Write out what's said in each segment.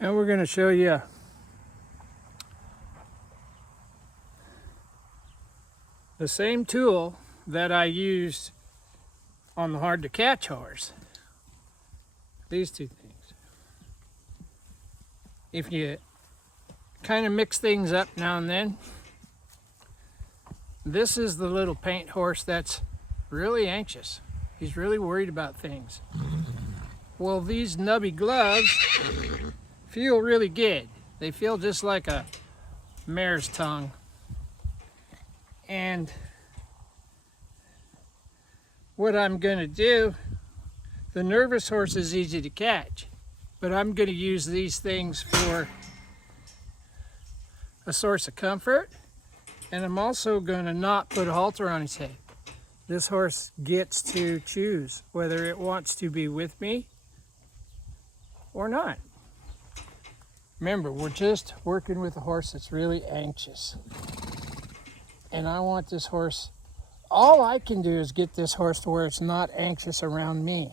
And we're going to show you the same tool that I used on the hard to catch horse. These two things. If you kind of mix things up now and then, this is the little paint horse that's really anxious. He's really worried about things. Well, these nubby gloves feel really good. They feel just like a mare's tongue. And what I'm going to do, the nervous horse is easy to catch, but I'm going to use these things for a source of comfort, and I'm also going to not put a halter on his head. This horse gets to choose whether it wants to be with me or not. Remember, we're just working with a horse that's really anxious. And I want this horse, all I can do is get this horse to where it's not anxious around me.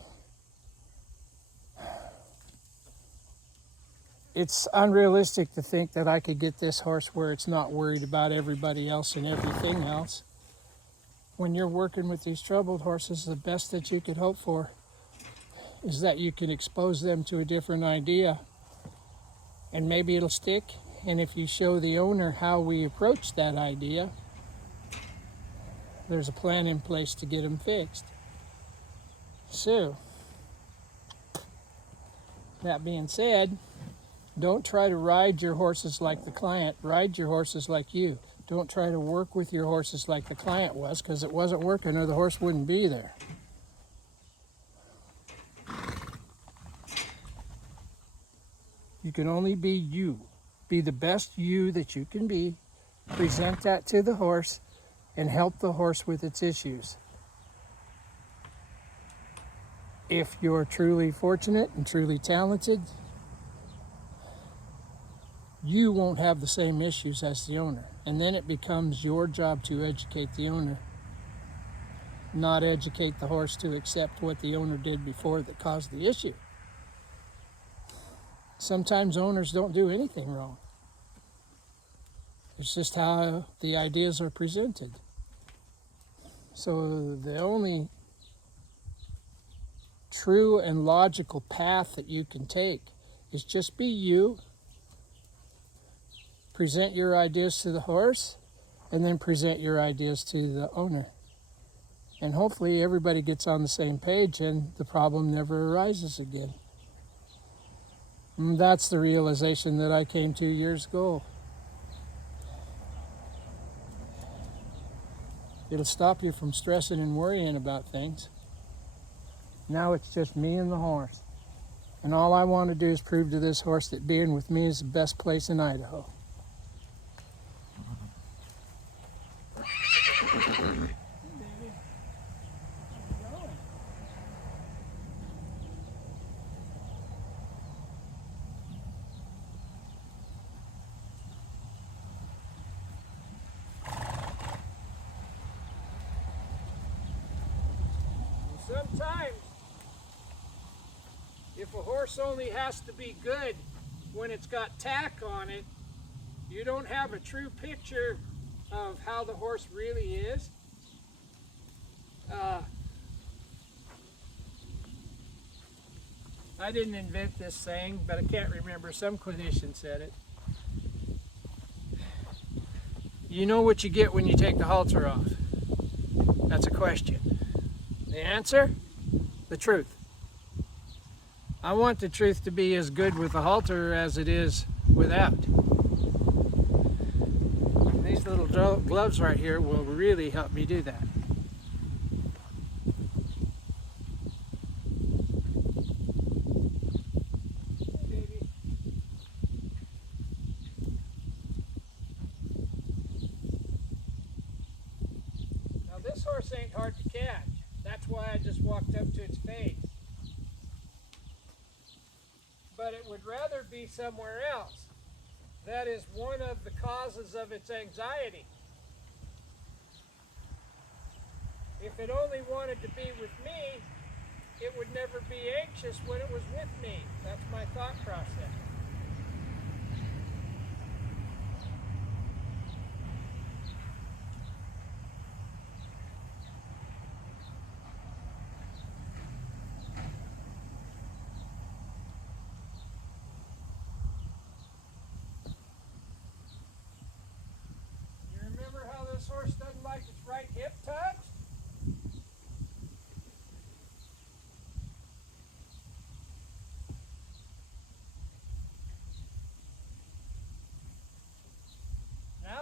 It's unrealistic to think that I could get this horse where it's not worried about everybody else and everything else. When you're working with these troubled horses, the best that you could hope for is that you can expose them to a different idea, and maybe it'll stick. And if you show the owner how we approach that idea, there's a plan in place to get them fixed. So, that being said, don't try to ride your horses like the client. Ride your horses like you. Don't try to work with your horses like the client was, because it wasn't working or the horse wouldn't be there. You can only be you. Be the best you that you can be. Present that to the horse and help the horse with its issues. If you're truly fortunate and truly talented, you won't have the same issues as the owner. And then it becomes your job to educate the owner, not educate the horse to accept what the owner did before that caused the issue. Sometimes owners don't do anything wrong. It's just how the ideas are presented. So the only true and logical path that you can take is just be you, present your ideas to the horse, and then present your ideas to the owner. And hopefully everybody gets on the same page and the problem never arises again. And that's the realization that I came to years ago. It'll stop you from stressing and worrying about things. Now it's just me and the horse. And all I want to do is prove to this horse that being with me is the best place in Idaho. Sometimes, if a horse only has to be good when it's got tack on it, you don't have a true picture of how the horse really is. I didn't invent this saying, but I can't remember. Some clinician said it. You know what you get when you take the halter off? That's a question. The answer? The truth. I want the truth to be as good with the halter as it is without. And these little gloves right here will really help me do that. Now this horse ain't hard to catch. That's why I just walked up to its face. But it would rather be somewhere else. That is one of the causes of its anxiety. If it only wanted to be with me, it would never be anxious when it was with me. That's my thought process.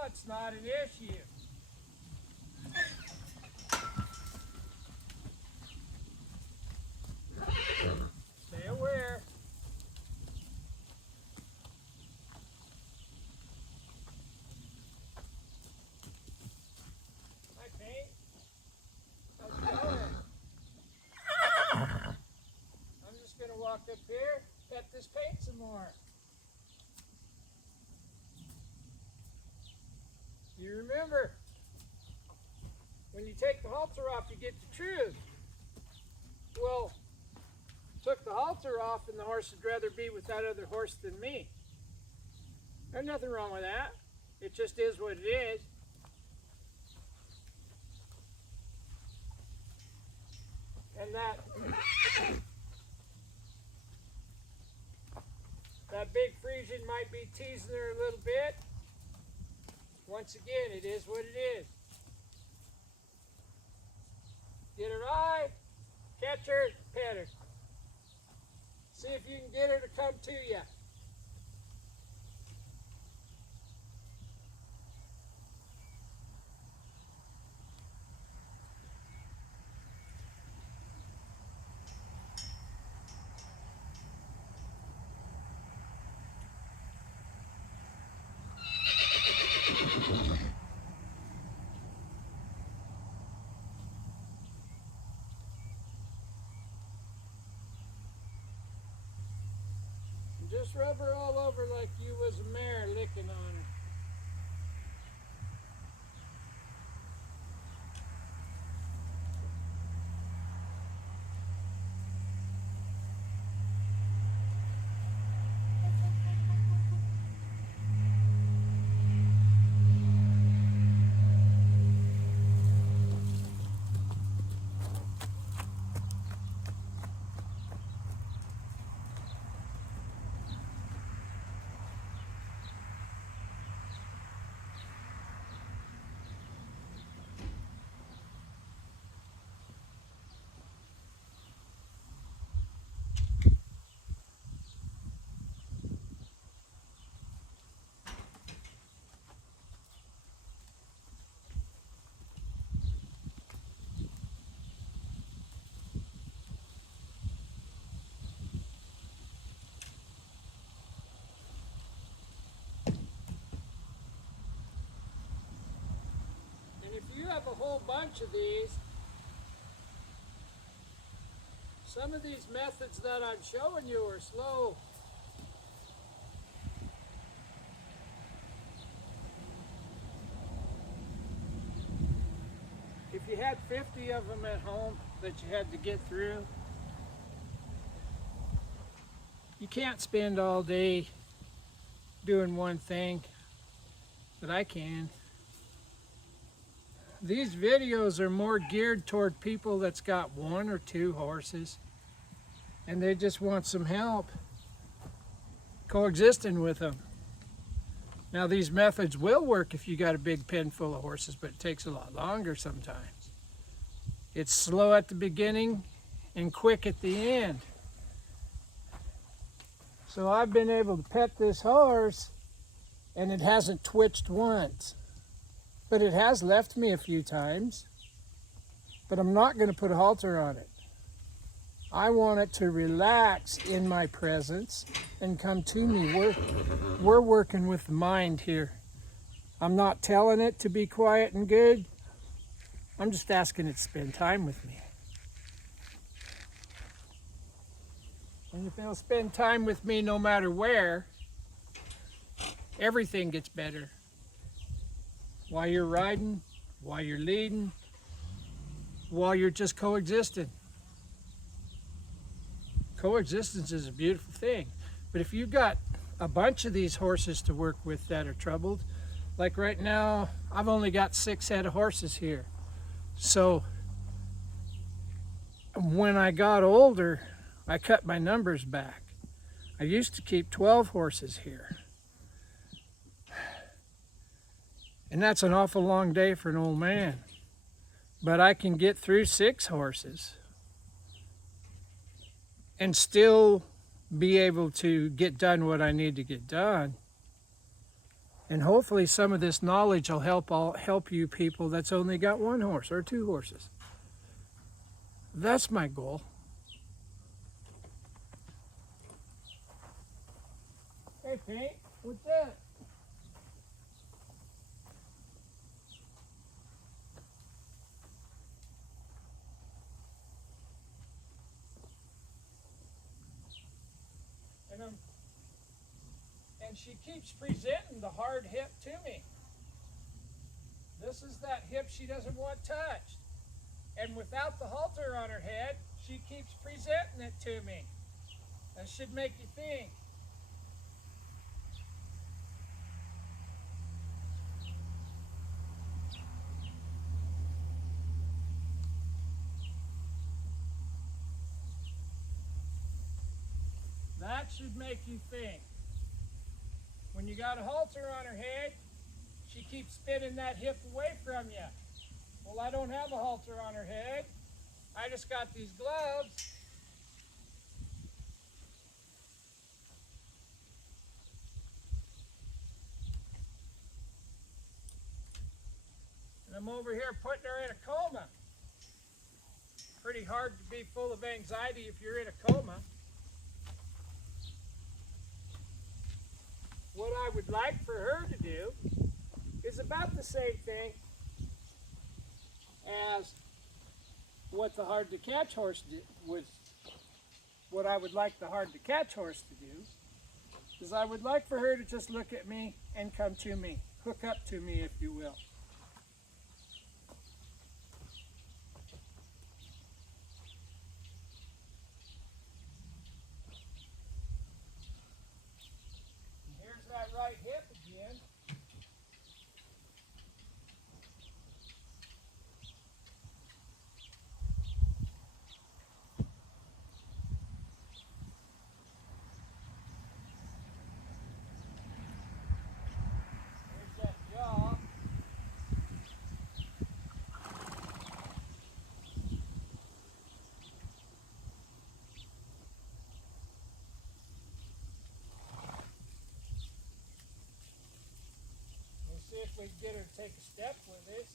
it's not an issue. Stay aware. Hi, Paint. How's it going? I'm just going to walk up here, pet this Paint some more. You remember, when you take the halter off, you get the truth. Well, took the halter off and the horse would rather be with that other horse than me. There's nothing wrong with that. It just is what it is. And that big Friesian might be teasing her a little bit. Once again, it is what it is. Get her eye, catch her, pet her. See if you can get her to come to you. Just rub her all over like you was a mare licking on her. If you have a whole bunch of these, some of these methods that I'm showing you are slow. If you had 50 of them at home that you had to get through, you can't spend all day doing one thing, but I can. These videos are more geared toward people that's got 1 or 2 horses and they just want some help coexisting with them. Now these methods will work if you got a big pen full of horses, but it takes a lot longer sometimes. It's slow at the beginning and quick at the end. So I've been able to pet this horse and it hasn't twitched once. But it has left me a few times, but I'm not going to put a halter on it. I want it to relax in my presence and come to me. We're working with the mind here. I'm not telling it to be quiet and good. I'm just asking it to spend time with me. And if it'll spend time with me no matter where, everything gets better. While you're riding, while you're leading, while you're just coexisting. Coexistence is a beautiful thing. But if you've got a bunch of these horses to work with that are troubled, like right now, I've only got 6 head of horses here. So when I got older, I cut my numbers back. I used to keep 12 horses here. And that's an awful long day for an old man. But I can get through 6 horses and still be able to get done what I need to get done And hopefully some of this knowledge will help you people that's only got one horse or two horses. That's my goal. Hey, Pink, what's that? And, and she keeps presenting the hard hip to me. This is that hip she doesn't want touched. And without the halter on her head, she keeps presenting it to me. That should make you think. That should make you think. When you got a halter on her head, she keeps spinning that hip away from you. Well, I don't have a halter on her head. I just got these gloves. And I'm over here putting her in a coma. Pretty hard to be full of anxiety if you're in a coma. What I would like for her to do is about the same thing as what the hard to catch horse was. What I would like the hard to catch horse to do is I would like for her to just look at me and come to me, hook up to me, if you will. And here's that right hip again. See if we can get her to take a step with us.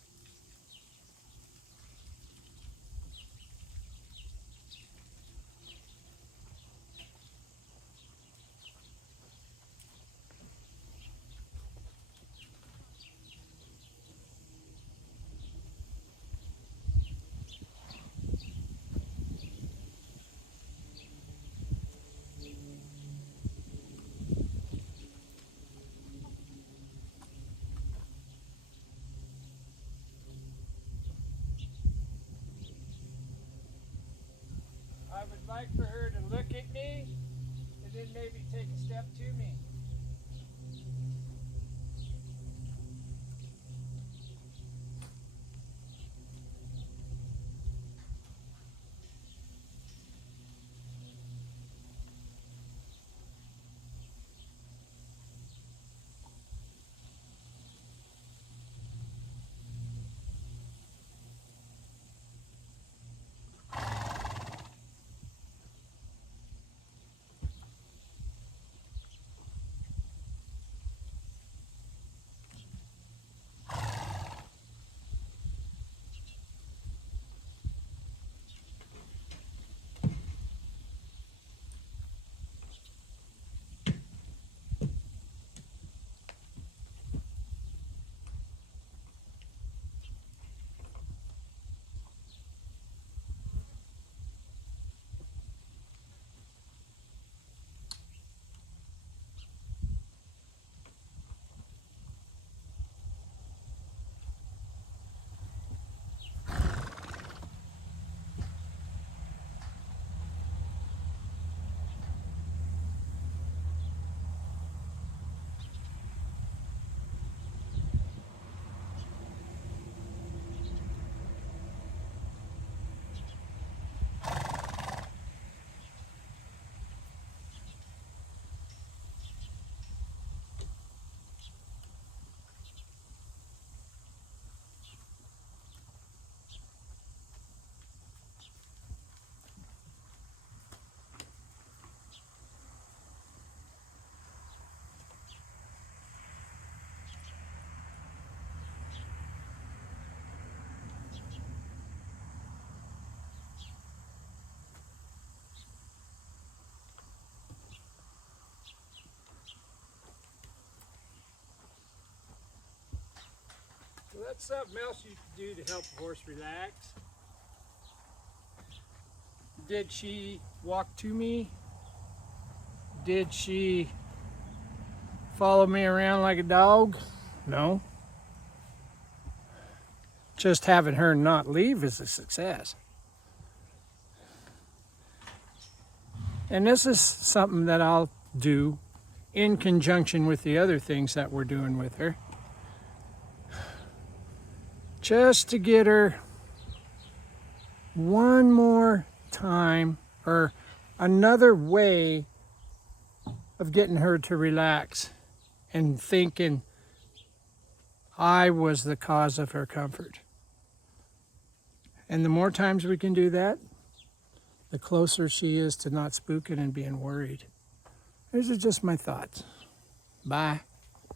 I would like for her to look at me and then maybe take a step to me. That's something else you can do to help a horse relax. Did she walk to me? Did she follow me around like a dog? No. Just having her not leave is a success. And this is something that I'll do in conjunction with the other things that we're doing with her. Just to get her one more time, or another way of getting her to relax and thinking I was the cause of her comfort. And the more times we can do that, the closer she is to not spooking and being worried. These are just my thoughts. Bye.